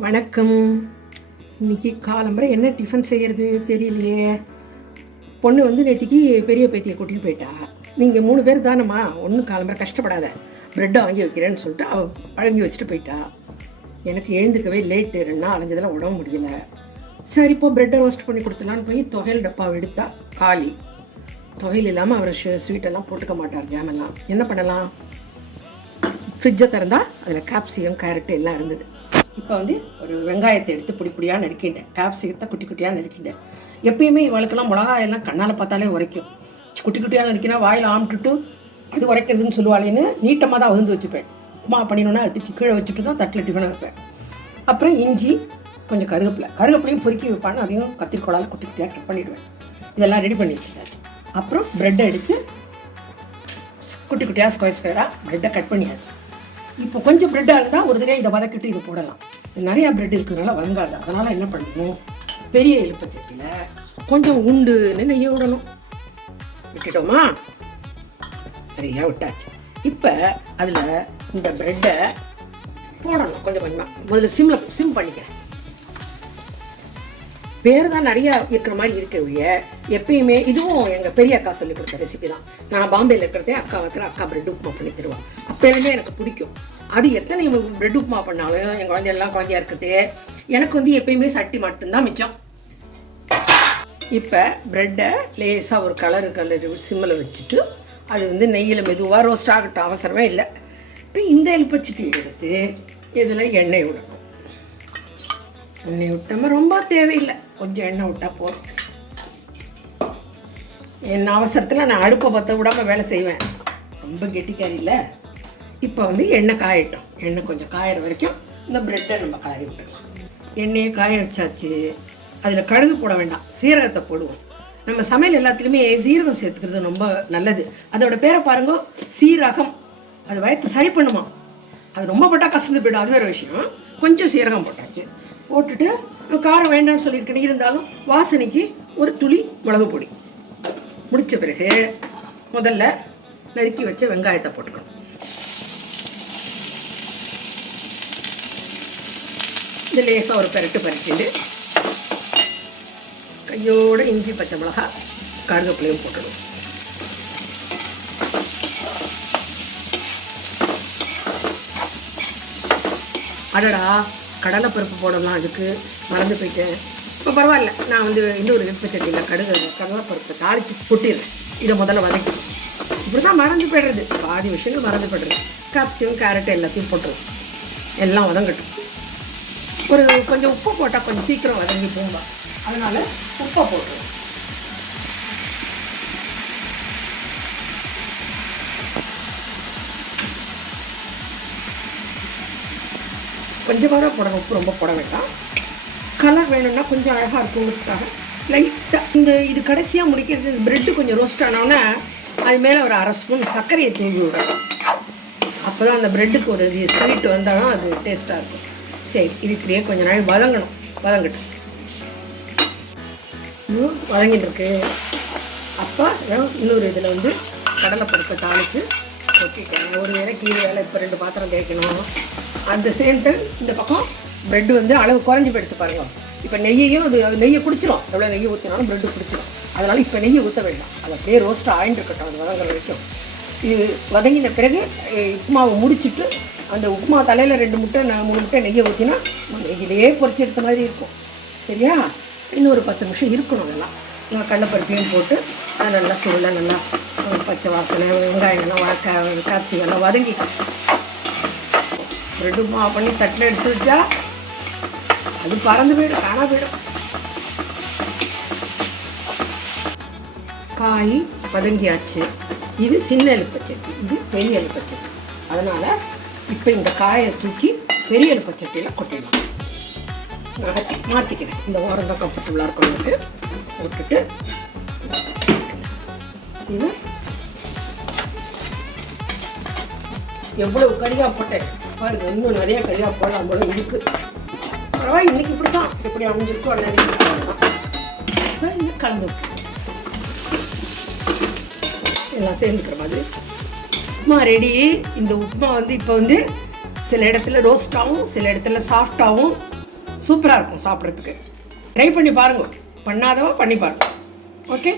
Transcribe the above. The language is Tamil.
வணக்கம். இன்னைக்கு காலம்பரை என்ன டிஃபன் செய்கிறது தெரியலையே. பொண்ணு வந்து நேற்றுக்கு பெரிய பேத்தியை கூட்டிகிட்டு போயிட்டா. நீங்கள் 3 பேர் தானம்மா, ஒன்றும் காலம்பரை கஷ்டப்படாத, ப்ரெட்டை வாங்கி வைக்கிறேன்னு சொல்லிட்டு அவள் வழங்கி வச்சுட்டு போயிட்டா. எனக்கு எழுந்துக்கவே லேட்டு, 2 நாள் அலைஞ்சதெல்லாம் உடம்பு முடியல. சரி இப்போ ப்ரெட்டை ரோஸ்ட் பண்ணி கொடுத்துலான்னு போய் துவையல் டப்பாவை எடுத்தா காலி. துவையல் இல்லாமல் அவர் ஸ்வீட்டெல்லாம் போட்டுக்க மாட்டார், ஜாமெல்லாம். என்ன பண்ணலாம்? ஃப்ரிட்ஜை திறந்தால் அதில் கேப்சிகம் கேரட்டு எல்லாம் இருந்தது. இப்போ வந்து ஒரு வெங்காயத்தை எடுத்து பொடியாக நறுக்கிட்டேன், கேப்சிகத்தை குட்டி குட்டியாக நறுக்கிட்டேன். எப்பயுமே இவளுக்கெல்லாம் மிளகாயெல்லாம் கண்ணால் பார்த்தாலே உரைக்கும். குட்டி குட்டியாக நறுக்கினா வாயில் ஆமிட்டுட்டு அது உரைக்கிறதுன்னு சொல்லுவாளேன்னு நீட்டமாக தான் வகுந்து வச்சுப்பேன். உப்புமா பண்ணினோன்னா அது தூக்கி கீழே வச்சுட்டு தான் தட்டில் டிஃபனை வைப்பேன். அப்புறம் இஞ்சி, கொஞ்சம் கருவேப்பிலையும் பொறுக்கி வைப்பான்னு அதையும் கத்திரிக்கோளால் குட்டி குட்டியாக கட் பண்ணிவிடுவேன். இதெல்லாம் ரெடி பண்ணி வச்சுட்டாச்சு. அப்புறம் ப்ரெட்டை எடுத்து குட்டி குட்டியாக ஸ்கொயராக ப்ரெட்டை கட் பண்ணியாச்சு. இப்போ கொஞ்சம் ப்ரெட்டாக இருந்தால் ஒரு தடவை இதை வதக்கிட்டு இது போடலாம். நிறையா ப்ரெட் இருக்கிறதுனால வதங்காது. அதனால் என்ன பண்ணணும், பெரிய எலுப்பச்சட்டியில் கொஞ்சம் உண்டுன்னு நெய்யை விடணும். விட்டுட்டோமா? நிறையா விட்டாச்சு. இப்போ அதில் இந்த ப்ரெட்டை போடணும் கொஞ்சம் கொஞ்சமாக. முதல்ல சிம் பண்ணிக்கிறேன். பேர் தான் நிறையா இருக்கிற மாதிரி இருக்க ஒழிய எப்பயுமே இதுவும் எங்கள் பெரிய அக்கா சொல்லி கொடுத்த ரெசிபி தான். நான் பாம்பேயில் இருக்கிறதே அக்கா வைக்கிற அக்கா ப்ரெட் உப்புமா பண்ணி தருவாள். அப்போலேருந்தே எனக்கு பிடிக்கும். அது எத்தனை ப்ரெட் உப்புமா பண்ணாலும் என் குழந்தையெல்லாம் குழந்தையா இருக்கிறது எனக்கு வந்து எப்பயுமே சட்டி மட்டும்தான் மிச்சம். இப்போ ப்ரெட்டை லேசாக ஒரு கலர் சிம்மில் வச்சுட்டு அது வந்து நெய்யில் மெதுவாக ரோஸ்ட் ஆகட்டும், அவசரமே இல்லை. இப்போ இந்த எலுப்பச்சட்டி எடுத்து இதில் எண்ணெய் விடணும். எண்ணெய் விட்டாமல் ரொம்ப தேவையில்லை, கொஞ்சம் எண்ணெய் விட்டால் போதும். என்ன அவசரத்தில் நான் அடுப்பை பற்ற விடாமல் வேலை செய்வேன், ரொம்ப கெட்டிக்காரி இல்லை. இப்போ வந்து எண்ணெய் காயட்டும். எண்ணெய் கொஞ்சம் காயிற வரைக்கும் இந்த ப்ரெட்டை நம்ம காய விட்டுக்கலாம். எண்ணெயை காய வச்சாச்சு. அதில் கடுகு போட வேண்டாம், சீரகத்தை போடுவோம். நம்ம சமையல் எல்லாத்துலேயுமே சீரகம் சேர்த்துக்கிறது ரொம்ப நல்லது. அதோட பேரை பாருங்க, சீரகம். அது வயத்தை சரி பண்ணுமா. அது ரொம்ப போட்டால் கசந்து போய்டும், அது வேறு விஷயம். கொஞ்சம் சீரகம் போட்டாச்சு. போட்டுட்டு காரம் வேண்டாம்னு சொல்லியிருக்கேன், இருந்தாலும் வாசனைக்கு ஒரு துளி மிளகு பொடி. முடித்த பிறகு முதல்ல நறுக்கி வச்ச வெங்காயத்தை போட்டுக்கணும். இது லேசாக ஒரு பரட்டிட்டு கையோடு இஞ்சி, பச்சை மிளகா, கருவேப்பிலையும் போட்டுடும். அடடா, கடலைப்பருப்பு போடலாம், அதுக்கு மறந்து போயிட்டேன். இப்போ பரவாயில்ல, நான் வந்து இன்னொரு வெப்பச்சட்டியில் கடலைப்பருப்பை தாளித்து கொட்டிடுறேன். இதை முதல்ல வதக்கி. இப்படி தான் மறந்து போய்டுறது, பாதி விஷயங்கள் மறந்து போய்டுறது. கேப்சிகம் கேரட்டு எல்லாத்தையும் போட்டுருவோம். எல்லாம் வதங்கட்டும். ஒரு கொஞ்சம் உப்பு போட்டால் கொஞ்சம் சீக்கிரம் வதங்கி போங்க, அதனால் உப்பை போட்டுருவோம். கொஞ்சமாக தான் போடணும், உப்பு ரொம்ப போட வேண்டாம். கலர் வேணும்னா கொஞ்சம் அழகாக இருக்குங்கிறதுக்காக லைட்டாக இது கடைசியாக முடிக்கிறது. ப்ரெட்டு கொஞ்சம் ரோஸ்ட் ஆனோன்னா அது மேலே ஒரு 1/2 ஸ்பூன் சர்க்கரையை தூவி விடணும். அப்போ தான் அந்த ப்ரெட்டுக்கு ஒரு ஸ்வீட் வந்தால் தான் அது டேஸ்ட்டாக இருக்கும். சரி, இது இப்படியே கொஞ்சம் நாள் வதங்கட்டும். வதங்கிட்டு இருக்கு. அப்போ இன்னொரு இதில் வந்து கடலைப்பருப்பை தாளித்து கொட்டிட்டேன். ஒரு வேலை கீழே வேலை, இப்போ 2 பாத்திரம் தேய்க்கணும். அந்த சேம் டைம் இந்த பக்கம் ப்ரெட்டு வந்து அளவு குறைஞ்சி போய் பாருங்க. இப்போ நெய்யையும் அது நெய்யை குடிச்சிடும். எவ்வளோ நெய்யை ஊற்றினாலும் ப்ரெட்டு குடிச்சிடும். அதனால் இப்போ நெய்யை ஊற்ற வேண்டாம், அது அப்படியே ரோஸ்ட்டாக ஆயின்னு இருக்கட்டும். அது வதங்குற வரைக்கும். இது வதங்கின பிறகு உப்புமாவை முடிச்சுட்டு அந்த உப்புமா தலையில் 2 முட்டை 3 முட்டை நெய்யை ஊற்றினா நெய்யிலேயே பொரிச்சு எடுத்த மாதிரி இருக்கும். சரியா? இன்னும் ஒரு 10 நிமிஷம் இருக்கணும். அதெல்லாம் கடலைப்பருப்பையும் போட்டு அதை நல்லா சூடாக நல்லா பச்சை வாசனை, வெங்காயம்லாம் காய்ச்சிகள்லாம் வதங்கி ப்ரெட் உப்புமா பண்ணி தட்டில் எடுத்து வச்சா அது பறந்து போயிடும், காணா போயிடும். காய் வதங்கியாச்சு. இது சின்ன எலுப்பச்சட்டி, இது பெரிய எலுப்பச்சட்டி. அதனால் இப்போ இந்த காயை தூக்கி பெரிய எலுப்பச்சட்டியில் கொட்டிடலாம். மாற்றிக்கிறேன். இந்த ஓரம் தான் கம்ஃபர்டபுளாக இருக்கணும்ட்டு போட்டுட்டு இது எவ்வளவு கறியாக போட்டேன் பாருங்க. இன்னும் நிறைய கறியாக போடலாம் போல இருக்கு. பரவாயில்ல, இன்னைக்கு இப்படி தான், எப்படி அமைஞ்சிருக்கோ அன்னைக்கு இன்னும் கலந்து எல்லாம் சேர்ந்துக்கிற மாதிரி உப்புமா ரெடி. இந்த உப்புமா வந்து இப்போ வந்து சில இடத்துல ரோஸ்டாகவும் சில இடத்துல சாஃப்டாகவும் சூப்பராக இருக்கும் சாப்பிட்றதுக்கு. ட்ரை பண்ணி பாருங்க, பண்ணாதவா பண்ணி பாருங்க. ஓகே.